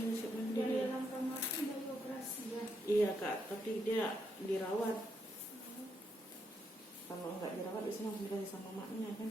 Yusuf Mandiri. Dari dalam kamar dari operasi ya. Iya Kak, tapi dia dirawat. Kalau nggak dirawat biasanya langsung dikasih sama maknya kan.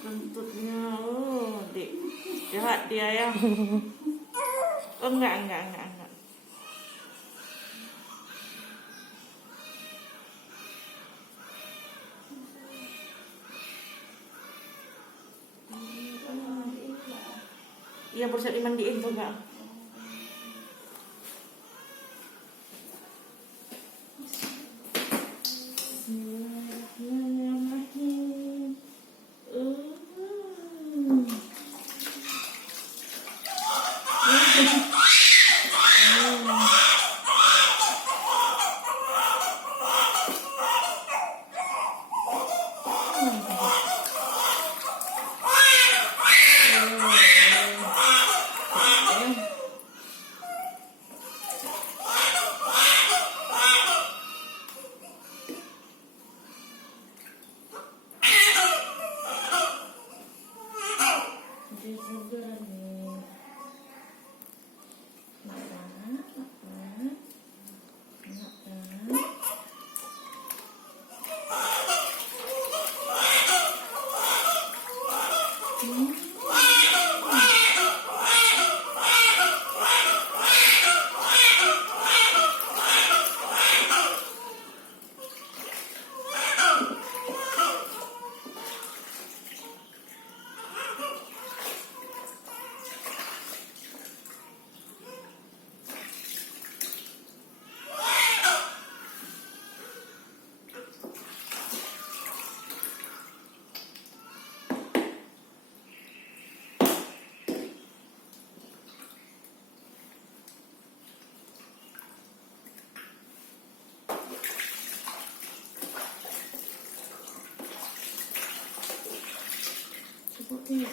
Kentutnya, dik, jahat dia ya. Oh enggak. Iya, baru dimandiin tuh Kak. Bismillahirrahmanirrahim. Seperti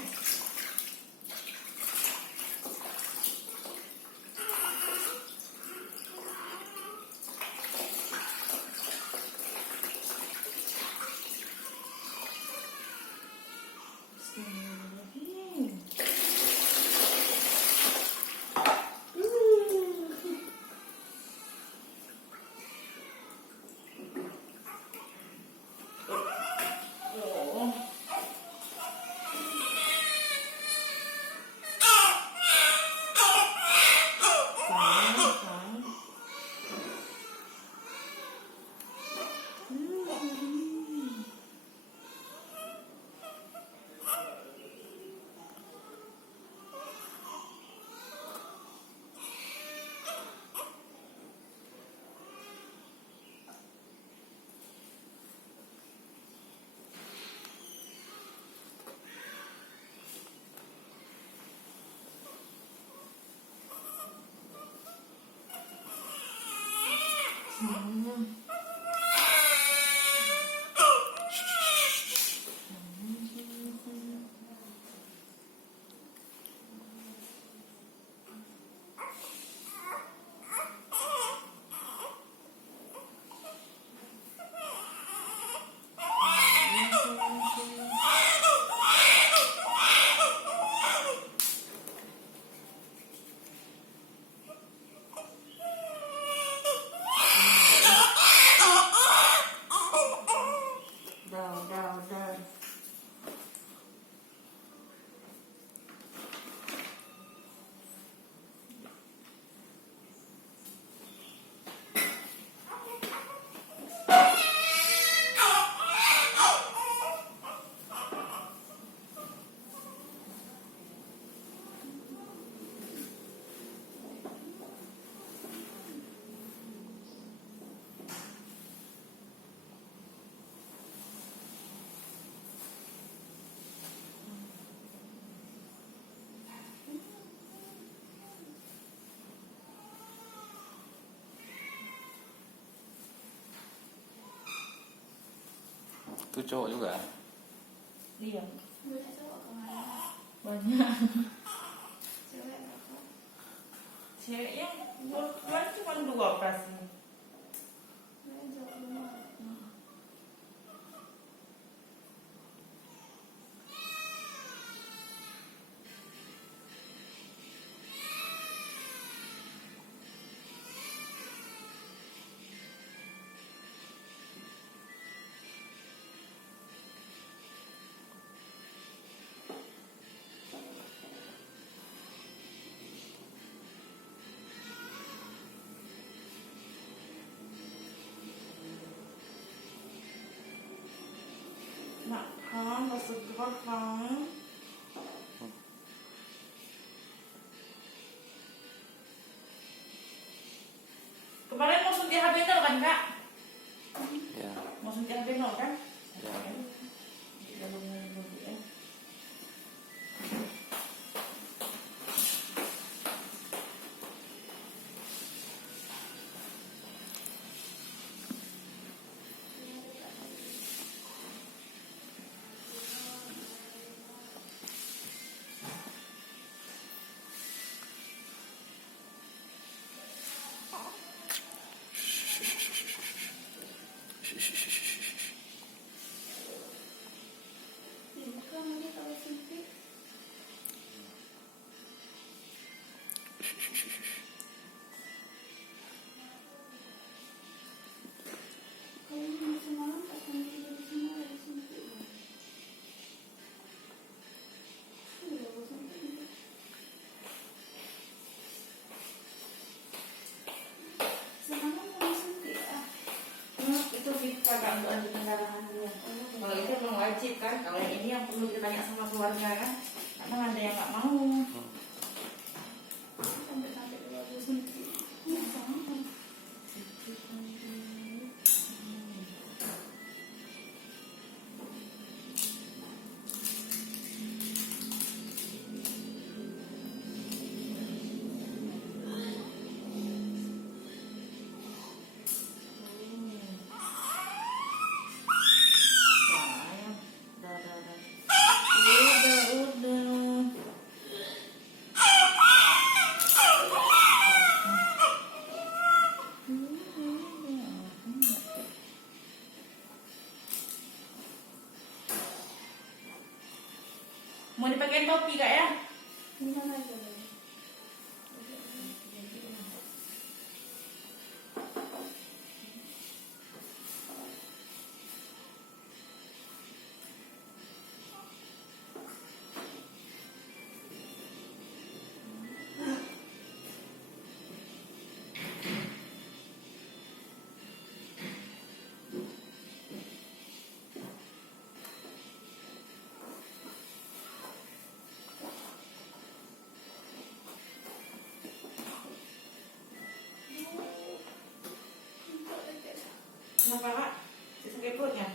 Itu cowok juga. Iya. Banyak cowok kemana? Banyak. Cewek berapa? Ceweknya bulan cuma 2 operasi. Banyak cowok rumah. Nak kan, masuk kan. Kemarin mau suntik HB0 kan kak? Ya. Mau suntik HB0 kan? Ya. Gabungan dulu ya. Ini kan lagi kalau suntik. Kalau ini semalam pas nanti di sana lagi suntik. Iya, aku suntik. Semalam kamu suntik ah. Itu kita gak untuk lanjut pendarahan dia. Kalau itu memang wajib kan. Kalau yang ini yang perlu ditanya sama keluarga kan. Kadang ada yang nggak mau. Sampai kalau aku suntik. Ya sama. Udah. Mau dipakein topi kak ya? Di mana aja? Kenapa kak? Sakit perutnya?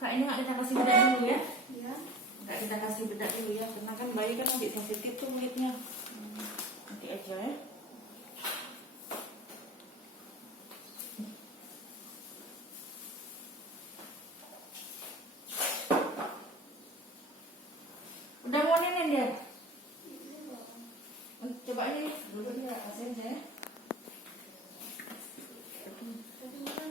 Kak ini nggak kita kasih muda dulu ya? Ya. Nggak kita kasih bedak dulu ya, karena kan bayi kan masih sensitif tuh kulitnya. Nanti aja ya. Udah mau nenek dia? Coba ini dulu dia kasihin saya.